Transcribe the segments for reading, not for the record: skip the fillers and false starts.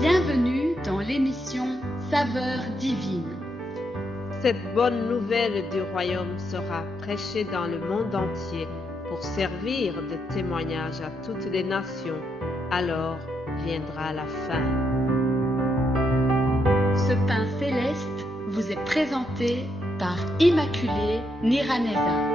Bienvenue dans l'émission Saveurs divines. Cette bonne nouvelle du royaume sera prêchée dans le monde entier pour servir de témoignage à toutes les nations. Alors viendra la fin. Ce pain céleste vous est présenté par Immaculée Niraneza.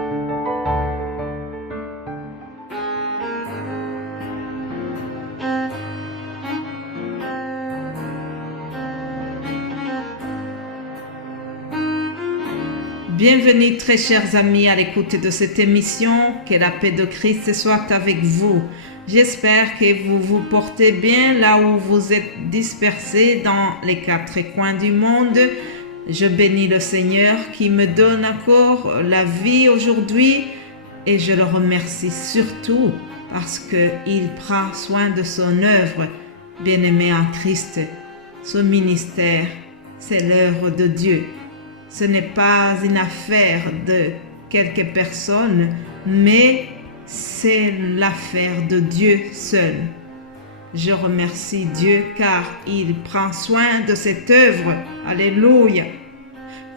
Bienvenue très chers amis à l'écoute de cette émission, que la paix de Christ soit avec vous. J'espère que vous vous portez bien là où vous êtes dispersés dans les 4 coins du monde. Je bénis le Seigneur qui me donne encore la vie aujourd'hui et je le remercie surtout parce qu'il prend soin de son œuvre. Bien-aimé en Christ, ce ministère, c'est l'œuvre de Dieu. Ce n'est pas une affaire de quelques personnes, mais c'est l'affaire de Dieu seul. Je remercie Dieu car il prend soin de cette œuvre. Alléluia.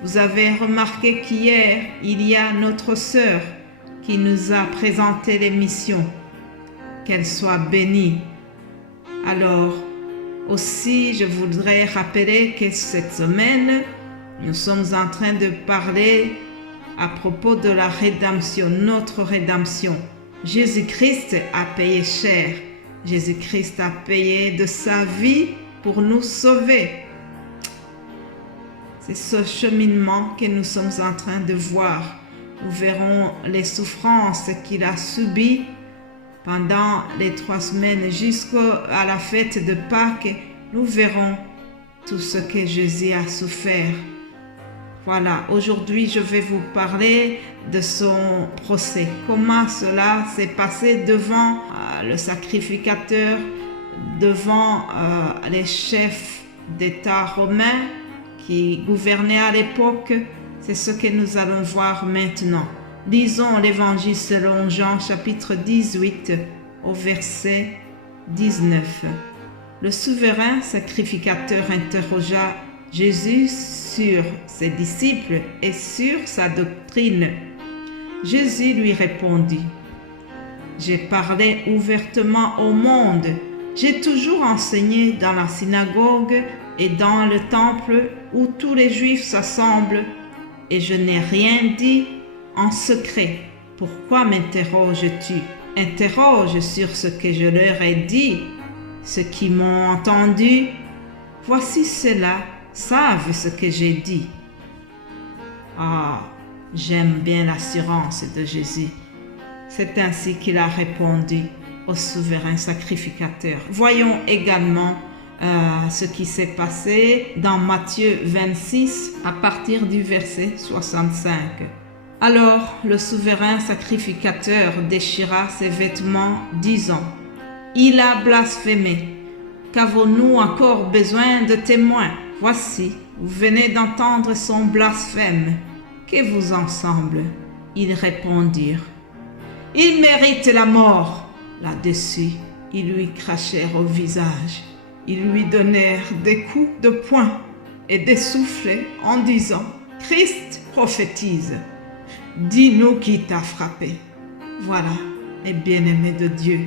Vous avez remarqué qu'hier, il y a notre sœur qui nous a présenté l'émission. Qu'elle soit bénie. Alors, aussi, je voudrais rappeler que cette semaine, nous sommes en train de parler à propos de la rédemption, notre rédemption. Jésus-Christ a payé cher. Jésus-Christ a payé de sa vie pour nous sauver. C'est ce cheminement que nous sommes en train de voir. Nous verrons les souffrances qu'il a subies pendant les 3 semaines jusqu'à la fête de Pâques. Nous verrons tout ce que Jésus a souffert. Voilà, aujourd'hui je vais vous parler de son procès. Comment cela s'est passé devant le sacrificateur, devant les chefs d'État romains qui gouvernaient à l'époque. C'est ce que nous allons voir maintenant. Lisons l'évangile selon Jean chapitre 18 au verset 19. Le souverain sacrificateur interrogea Jésus sur ses disciples et sur sa doctrine. Jésus lui répondit: J'ai parlé ouvertement au monde. J'ai toujours enseigné dans la synagogue et dans le temple où tous les Juifs s'assemblent, et je n'ai rien dit en secret. Pourquoi m'interroges-tu? Interroge sur ce que je leur ai dit. Ceux qui m'ont entendu, voici cela, savent ce que j'ai dit. Ah, j'aime bien l'assurance de Jésus. C'est ainsi qu'il a répondu au souverain sacrificateur. Voyons également ce qui s'est passé dans Matthieu 26 à partir du verset 65. Alors le souverain sacrificateur déchira ses vêtements, disant: Il a blasphémé. Qu'avons-nous encore besoin de témoins? Voici, vous venez d'entendre son blasphème. Que vous en semble? Ils répondirent: Il mérite la mort. Là-dessus, ils lui crachèrent au visage. Ils lui donnèrent des coups de poing et des soufflets en disant: Christ prophétise. Dis-nous qui t'a frappé. Voilà, les bien-aimés de Dieu.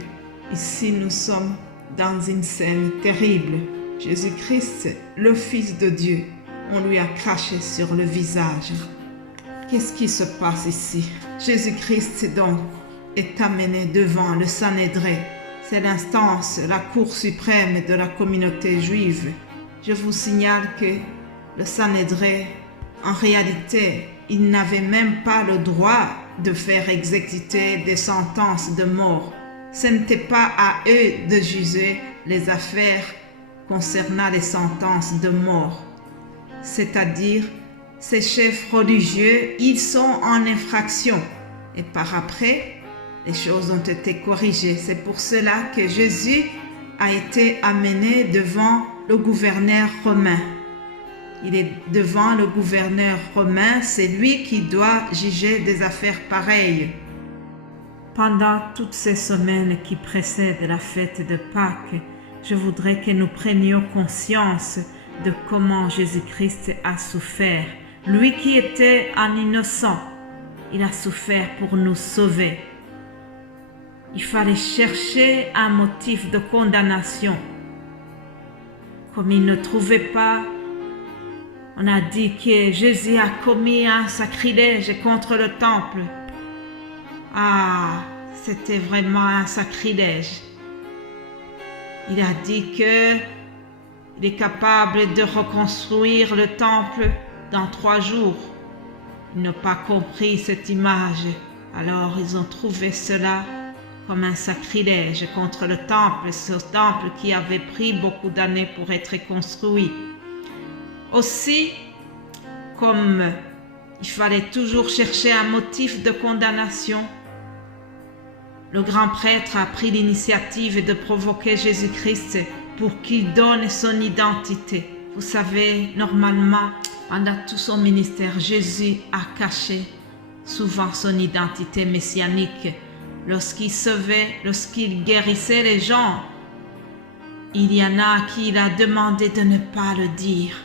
Ici, nous sommes dans une scène terrible. Jésus-Christ, le Fils de Dieu, on lui a craché sur le visage. Qu'est-ce qui se passe ici? Jésus-Christ donc est amené devant le Sanhédrin. C'est l'instance, la cour suprême de la communauté juive. Je vous signale que le Sanhédrin, en réalité, il n'avait même pas le droit de faire exécuter des sentences de mort. Ce n'était pas à eux de juger les affaires concernant les sentences de mort. C'est-à-dire, ces chefs religieux, ils sont en infraction. Et par après, les choses ont été corrigées. C'est pour cela que Jésus a été amené devant le gouverneur romain. Il est devant le gouverneur romain, c'est lui qui doit juger des affaires pareilles. Pendant toutes ces semaines qui précèdent la fête de Pâques, je voudrais que nous prenions conscience de comment Jésus-Christ a souffert. Lui qui était un innocent, il a souffert pour nous sauver. Il fallait chercher un motif de condamnation. Comme il ne trouvait pas, on a dit que Jésus a commis un sacrilège contre le temple. Ah, c'était vraiment un sacrilège. Il a dit qu'il est capable de reconstruire le temple dans 3 jours. Ils n'ont pas compris cette image. Alors ils ont trouvé cela comme un sacrilège contre le temple, ce temple qui avait pris beaucoup d'années pour être construit. Aussi, comme il fallait toujours chercher un motif de condamnation, le grand prêtre a pris l'initiative de provoquer Jésus-Christ pour qu'il donne son identité. Vous savez, normalement, pendant tout son ministère, Jésus a caché souvent son identité messianique. Lorsqu'il sauvait, lorsqu'il guérissait les gens, il y en a qui il a demandé de ne pas le dire.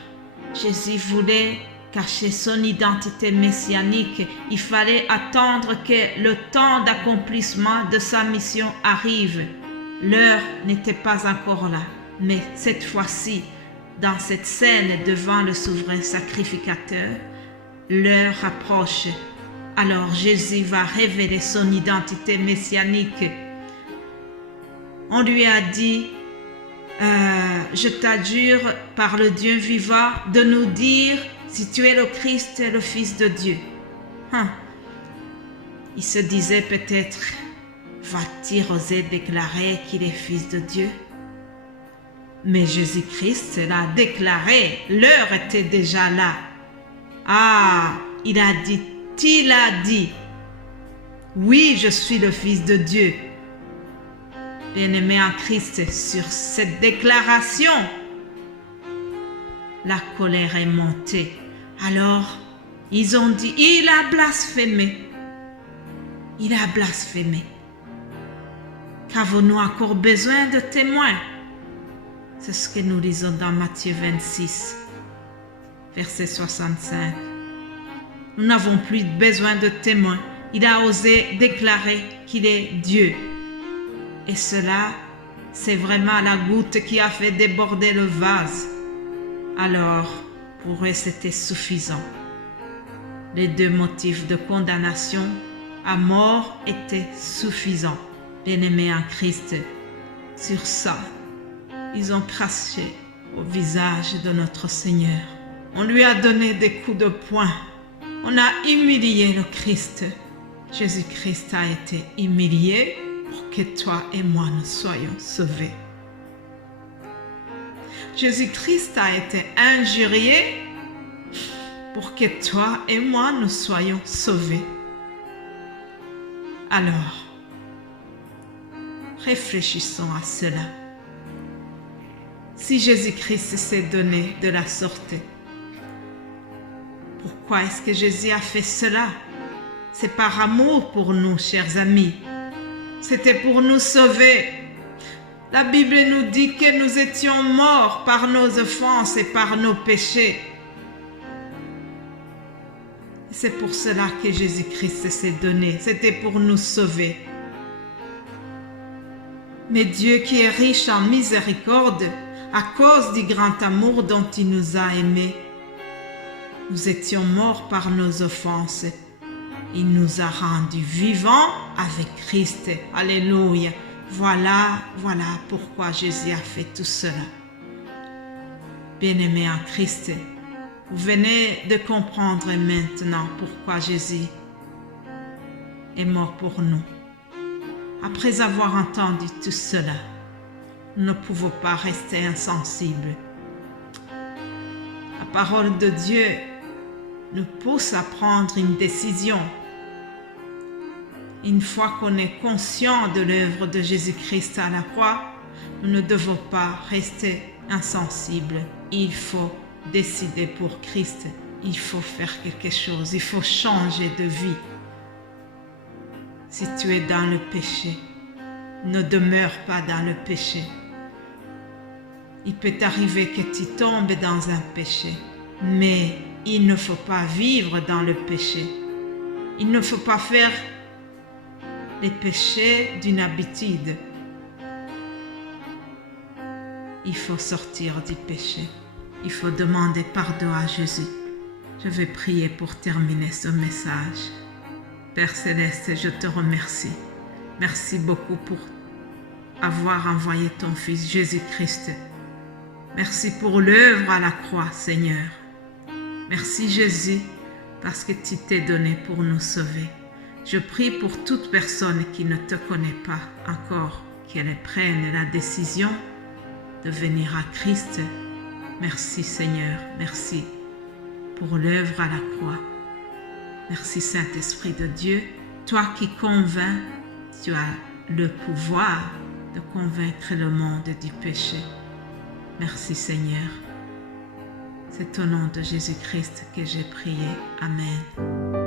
Jésus voulait cacher son identité messianique. Il fallait attendre que le temps d'accomplissement de sa mission arrive. L'heure n'était pas encore là, mais cette fois-ci, dans cette scène devant le souverain sacrificateur, l'heure approche. Alors Jésus va révéler son identité messianique. On lui a dit, je t'adjure par le Dieu vivant de nous dire si tu es le Christ, le Fils de Dieu. Il se disait peut-être, va-t-il oser déclarer qu'il est Fils de Dieu? Mais Jésus-Christ l'a déclaré, l'heure était déjà là. Ah, il a dit, oui, je suis le Fils de Dieu. Bien-aimé en Christ, sur cette déclaration, la colère est montée. Alors, ils ont dit, il a blasphémé. Il a blasphémé. Qu'avons-nous encore besoin de témoins? C'est ce que nous lisons dans Matthieu 26, verset 65. Nous n'avons plus besoin de témoins. Il a osé déclarer qu'il est Dieu. Et cela, c'est vraiment la goutte qui a fait déborder le vase. Alors, pour eux, c'était suffisant. Les 2 motifs de condamnation à mort étaient suffisants. Bien-aimés en Christ, sur ça, ils ont craché au visage de notre Seigneur. On lui a donné des coups de poing. On a humilié le Christ. Jésus-Christ a été humilié pour que toi et moi nous soyons sauvés. Jésus-Christ a été injurié pour que toi et moi nous soyons sauvés. Alors, réfléchissons à cela. Si Jésus-Christ s'est donné de la sorte, pourquoi est-ce que Jésus a fait cela? C'est par amour pour nous, chers amis. C'était pour nous sauver. La Bible nous dit que nous étions morts par nos offenses et par nos péchés. C'est pour cela que Jésus-Christ s'est donné. C'était pour nous sauver. Mais Dieu qui est riche en miséricorde, à cause du grand amour dont il nous a aimés, nous étions morts par nos offenses. Il nous a rendus vivants avec Christ. Alléluia. Voilà pourquoi Jésus a fait tout cela. Bien-aimés en Christ, vous venez de comprendre maintenant pourquoi Jésus est mort pour nous. Après avoir entendu tout cela, nous ne pouvons pas rester insensibles. La parole de Dieu nous pousse à prendre une décision. Une fois qu'on est conscient de l'œuvre de Jésus-Christ à la croix, nous ne devons pas rester insensibles. Il faut décider pour Christ. Il faut faire quelque chose. Il faut changer de vie. Si tu es dans le péché, ne demeure pas dans le péché. Il peut arriver que tu tombes dans un péché, mais il ne faut pas vivre dans le péché. Il ne faut pas faire les péchés d'une habitude. Il faut sortir du péché. Il faut demander pardon à Jésus. Je vais prier pour terminer ce message. Père Céleste, je te remercie. Merci beaucoup pour avoir envoyé ton Fils Jésus-Christ. Merci pour l'œuvre à la croix, Seigneur. Merci Jésus, parce que tu t'es donné pour nous sauver. Je prie pour toute personne qui ne te connaît pas encore, qu'elle prenne la décision de venir à Christ. Merci Seigneur, merci pour l'œuvre à la croix. Merci Saint-Esprit de Dieu, toi qui convaincs, tu as le pouvoir de convaincre le monde du péché. Merci Seigneur. C'est au nom de Jésus-Christ que j'ai prié. Amen.